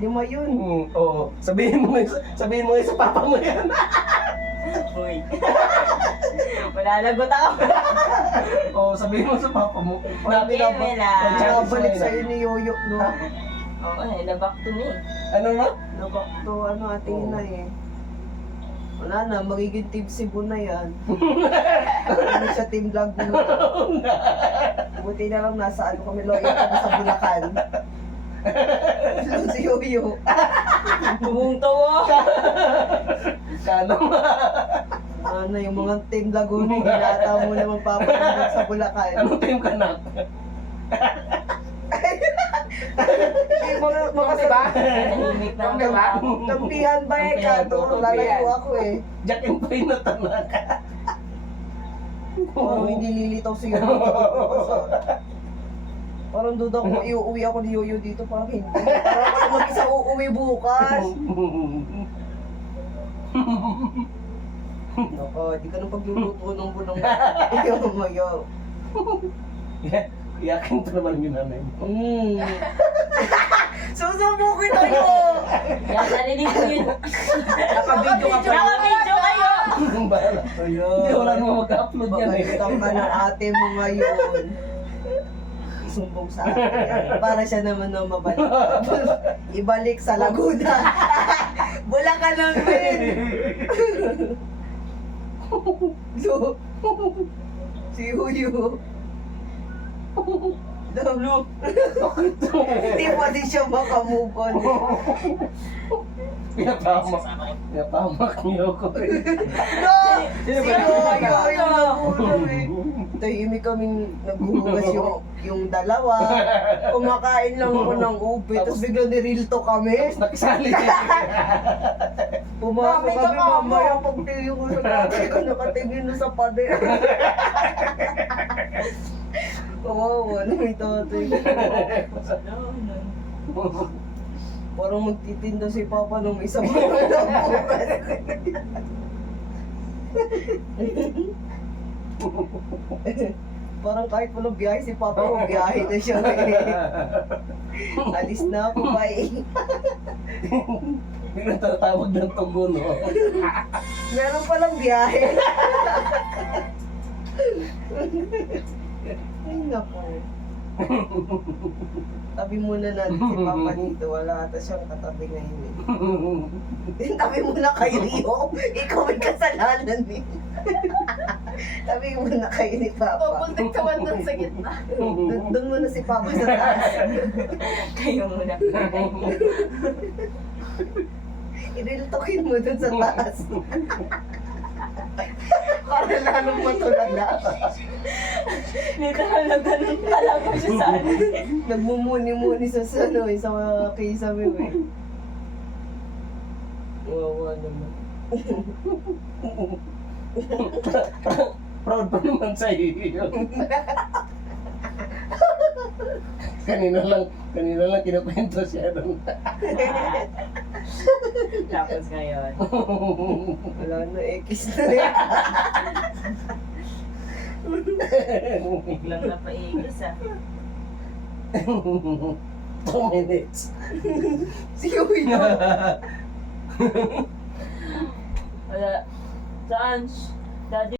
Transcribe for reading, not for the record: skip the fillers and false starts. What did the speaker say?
5 yun. Oo. Sabihin mo ngayon sa papa mo yan. Uy. Malalagot ako. Oo, sabihin mo sa papa mo. Okay, Mela. Nakabalik sa'yo ni Yoyo, no? Oo, nabak to me. Ano mo? Nabak to, Athena eh. Wala na, magiging Team Cebu na yan. Ano siya, Team Laguna. Buti na lang nasa kami, loyal kami sa Bulacan. Si Yoyo. Tumungtawa. Kano mo? Yung mga Team Laguna, hinata mo na magpapapunod sa Bulacan. Anong team ka na? Mga Diba? Tahimik na Kami ba? Kampihan ba eh, Kato? Lalayo ako eh. Jack and Pay na tanak. Parang hindi lilitaw si Yoyo. Parang duda ko, iuwi ako ni Yoyo dito. Parang hindi. Parang ako mag-isa uuwi bukas. Naka, di ka nang pagluluto ng bulang mayo. Iyakin to naman yung nanay mo. Susubukin tayo! Yan, narinig ko yun. Nakabidyo ka pa. Nakabidyo kayo. Bahala. Hindi, wala naman mag-upload yan eh. Pagkalitan ka ng ate mo ngayon. Isumbong sa ate yan. Para siya naman na mabalik. Ibalik sa Laguna. Bulacan lang din. So, si Huyo. Dalo. Hindi pa din siya makamove on. Pinapahamak niyo ako eh. No! Si Sino ba Huyo yun? yung nagulo eh. Tahimik kaming naghuhugas yung dalawa. Kumakain lang ako ng ube. Tapos bigla nirilto kami. Nakisali siya. Pumasok Mami, kami ka mamaya pagtingin ko sa tatay ko nakatingin na sa pader. Oo, wala may tatay ko. Parang magtitinda si Papa nung isang buwan na bukas. Parang kahit walang biyahe si Papa, biyahe na siya eh. Alis na ako pa eh. Biglang tatawag ng tugon, no? Meron palang biyahe. Ay naku. Tabi muna natin si Papa dito. Wala ata siyang katabi ngayon eh. Tabi muna kayo, Rio. Ikaw may kasalanan eh. Tabi muna kayo ni Papa. Pupuntik ka man doon sa gitna. Doon muna si Papa sa taas. Kayo muna. Iriltokin mo doon sa taas. Para lalong matulala. Literal na ganun talaga siya sa akin. Nagmumuni-muni sa kisame mo eh. Wawa naman. Proud pa naman sa iyo. Kanina lang kinukwento siya doon. Tapos ngayon. Wala na, X na eh. Biglang napaigis ah. 2 minutes. Si Uyo. Wala. Saan? Daddy.